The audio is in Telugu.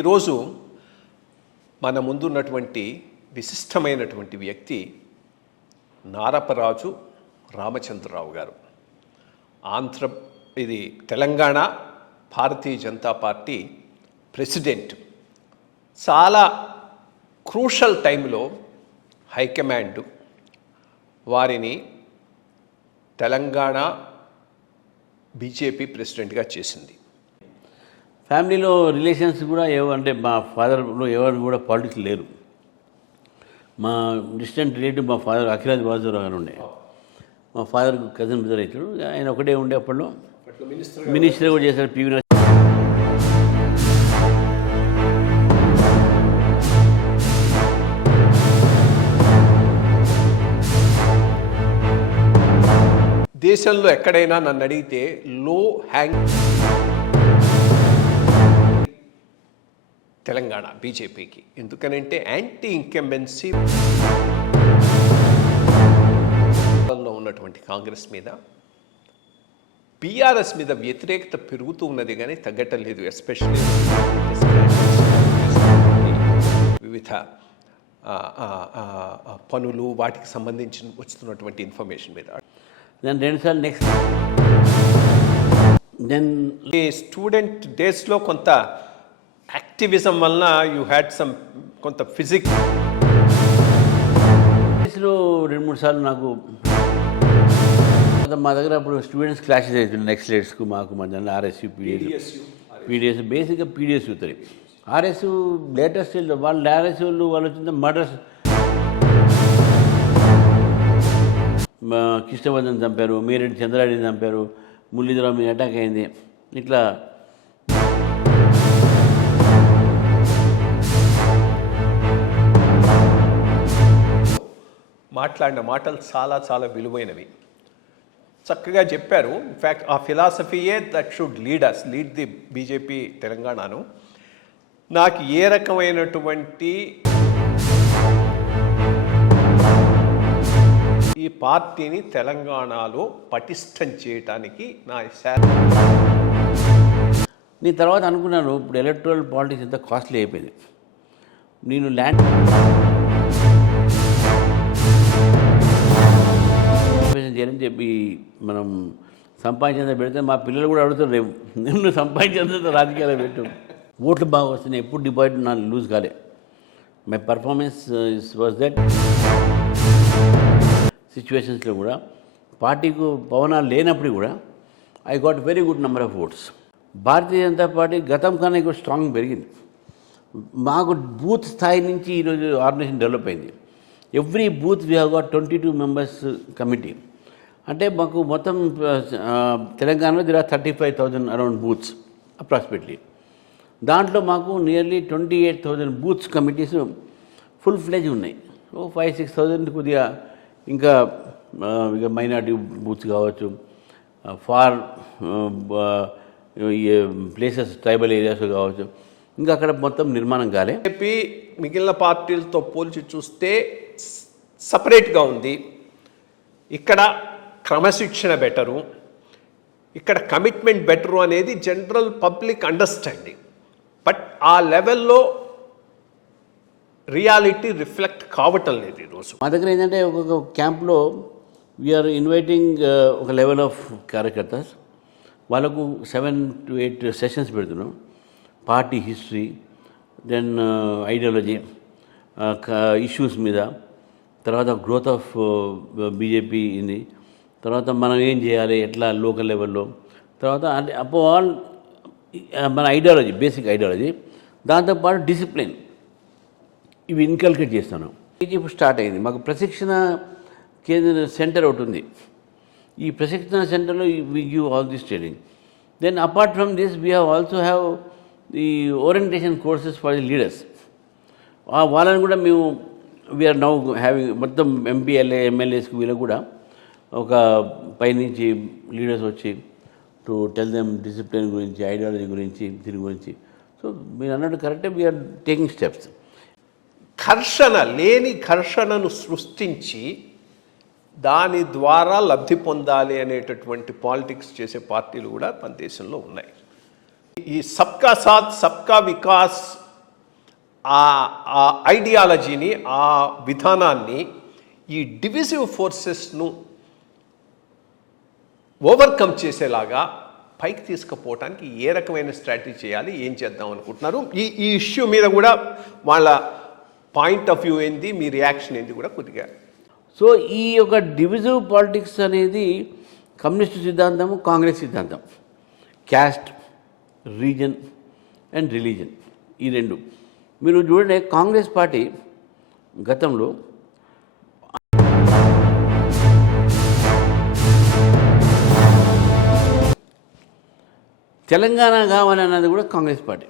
ఈరోజు మన ముందున్నటువంటి విశిష్టమైనటువంటి వ్యక్తి నారపరాజు రామచంద్రరావు గారు. ఇది తెలంగాణ భారతీయ జనతా పార్టీ ప్రెసిడెంట్. చాలా క్రూషల్ టైంలో హైకమాండ్ వారిని తెలంగాణ బీజేపీ ప్రెసిడెంట్గా చేసింది. ఫ్యామిలీలో రిలేషన్స్ కూడా అంటే మా ఫాదర్లో ఎవరు కూడా పాలిటిక్స్ లేరు. మా డిస్టెంట్ రిలేటివ్ మా ఫాదర్ అఖిలాజ్ బాజురావు గారు ఉండే. మా ఫాదర్ కజిన్ బ్రదర్ అవుతాడు. ఆయన ఒకటే ఉండే అప్పట్లో మినిస్టర్ కూడా చేశారు. పివి దేశంలో ఎక్కడైనా నన్ను అడిగితే లో హ్యాంగ్ తెలంగాణ బీజేపీకి. ఎందుకనంటే యాంటీ ఇంకంబెన్సీ ఉన్నటువంటి కాంగ్రెస్ మీద, బీఆర్ఎస్ మీద వ్యతిరేకత పెరుగుతూ ఉన్నది కానీ తగ్గటం లేదు. ఎస్పెషల్లీ వివిధ పనులు వాటికి సంబంధించి వస్తున్నటువంటి ఇన్ఫర్మేషన్ మీద. ఈ స్టూడెంట్ డేస్లో కొంత యాక్టివిజం వలన యూ హ్యాడ్ సమ్ కొంత ఫిజిక్స్లో 2-3 సార్లు నాకు మా దగ్గర అప్పుడు స్టూడెంట్స్ క్లాసెస్ అవుతుంది. నెక్స్ట్లేట్స్కు మాకు మధ్యాహ్నం ఆర్ఎస్యు పీడిఎస్ బేసిక్గా పీడిఎస్ అవుతాయి. ఆర్ఎస్ లేటెస్ట్ వాళ్ళు ఆర్ఎస్ వాళ్ళు వచ్చిన మర్డర్స్, కృష్ణవర్ధన్ చంపారు, మీరెడ్డి చంద్రారెడ్డిని చంపారు, మురళీధరరావు మీద అటాక్ అయింది. ఇట్లా మాట్లాడిన మాటలు చాలా చాలా విలువైనవి. చక్కగా చెప్పారు. ఇన్ఫ్యాక్ట్ ఆ ఫిలాసఫీయే that should lead the BJP తెలంగాణను. నాకు ఏ రకమైనటువంటి ఈ పార్టీని తెలంగాణలో పటిష్టం చేయటానికి నేను తర్వాత అనుకున్నాను, ఇప్పుడు ఎలక్ట్రల్ పాలిటిక్స్ ఎంత కాస్ట్లీ అయిపోయింది. నేను ల్యాండ్ చేయాలని చెప్పి మనం సంపాదించేంత పెడితే మా పిల్లలు కూడా అడుగుతారు, రేపు నేను సంపాదించేంత రాజకీయాలు పెట్టు. ఓట్లు బాగా వస్తున్నాయి, ఎప్పుడు డిపాజిట్ నా లూజ్ కాలే. My performance was that. సిచ్యువేషన్స్లో కూడా పార్టీకు పవనాలు లేనప్పుడు కూడా I got very good number of votes. Bharatiya Janata party గతం కన్నా ఎక్కువ స్ట్రాంగ్ పెరిగింది. మాకు బూత్ స్థాయి నుంచి ఈరోజు ఆర్గనైజేషన్ డెవలప్ అయింది. Every booth we have got 22 members committee. అంటే మాకు మొత్తం తెలంగాణలో there are 35,000 around booths approximately. దాంట్లో మాకు నియర్లీ 28,000 బూత్స్ కమిటీస్ ఫుల్ ఫ్లెజ్ ఉన్నాయి. 5-6,000 కొద్దిగా ఇంకా మైనార్టీ బూత్స్ కావచ్చు, ఫార్ ప్లేసెస్ ట్రైబల్ ఏరియాస్ కావచ్చు, ఇంకా అక్కడ మొత్తం నిర్మాణం కాలే. చెప్పి మిగిలిన పార్టీలతో పోల్చి చూస్తే సపరేట్గా ఉంది. ఇక్కడ క్రమశిక్షణ బెటరు, ఇక్కడ కమిట్మెంట్ బెటరు అనేది జనరల్ పబ్లిక్ అండర్స్టాండింగ్. బట్ ఆ లెవెల్లో రియాలిటీ రిఫ్లెక్ట్ కావటం లేదు ఈరోజు. మా దగ్గర ఏంటంటే ఒక్కొక్క క్యాంప్లో వీఆర్ ఇన్వైటింగ్ ఒక లెవెల్ ఆఫ్ కార్యకర్తస్. వాళ్ళకు 7 to 8 సెషన్స్ పెడుతున్నాం. Party history, then ideology, issues మీద, తర్వాత గ్రోత్ ఆఫ్ బీజేపీ ఇది, తర్వాత మనం ఏం చేయాలి ఎట్లా లోకల్ లెవెల్లో, తర్వాత అప్పుడు ఆల్ మన ఐడియాలజీ, బేసిక్ ఐడియాలజీ, దాంతోపాటు డిసిప్లిన్, ఇవి ఇన్కల్కేట్ చేస్తాను. ఇప్పుడు స్టార్ట్ అయింది. మాకు ప్రశిక్షణ కేంద్ర సెంటర్ ఒకటి ఉంది. ఈ ప్రశిక్షణ సెంటర్లో we give all this training. Then apart from this we also have ఈ orientation courses for the leaders. వాళ్ళని కూడా మేము వీఆర్ నౌ హ్యావింగ్ మొత్తం ఎంపీఎల్ఏ ఎమ్మెల్యేస్కి వీళ్ళకి కూడా ఒక పైనుంచి లీడర్స్ వచ్చి టు టెల్ దెమ్ డిసిప్లిన్ గురించి, ఐడియాలజీ గురించి, దీని గురించి. సో మీరు అన్నట్టు కరెక్టే, వీఆర్ టేకింగ్ స్టెప్స్. ఘర్షణను సృష్టించి దాని ద్వారా లబ్ధి పొందాలి అనేటటువంటి పాలిటిక్స్ చేసే పార్టీలు కూడా మన దేశంలో ఉన్నాయి. ఈ సబ్కా సాత్ సబ్కా వికాస్ ఆ ఐడియాలజీని, ఆ విధానాన్ని, ఈ డివిజివ్ ఫోర్సెస్ను ఓవర్కమ్ చేసేలాగా పైకి తీసుకుపోవటానికి ఏ రకమైన స్ట్రాటజీ చేయాలి, ఏం చేద్దాం అనుకుంటున్నారు? ఈ ఇష్యూ మీద కూడా వాళ్ళ పాయింట్ ఆఫ్ వ్యూ ఏంది, మీ రియాక్షన్ ఏంది కూడా కొద్దిగా. సో ఈ యొక్క డివిజివ్ పాలిటిక్స్ అనేది కమ్యూనిస్టు సిద్ధాంతము, కాంగ్రెస్ సిద్ధాంతం. క్యాస్ట్, రీజన్ అండ్ రిలీజన్, ఈ రెండు. మీరు చూడండి, కాంగ్రెస్ పార్టీ గతంలో తెలంగాణ కావాలన్నది కూడా కాంగ్రెస్ పార్టీ.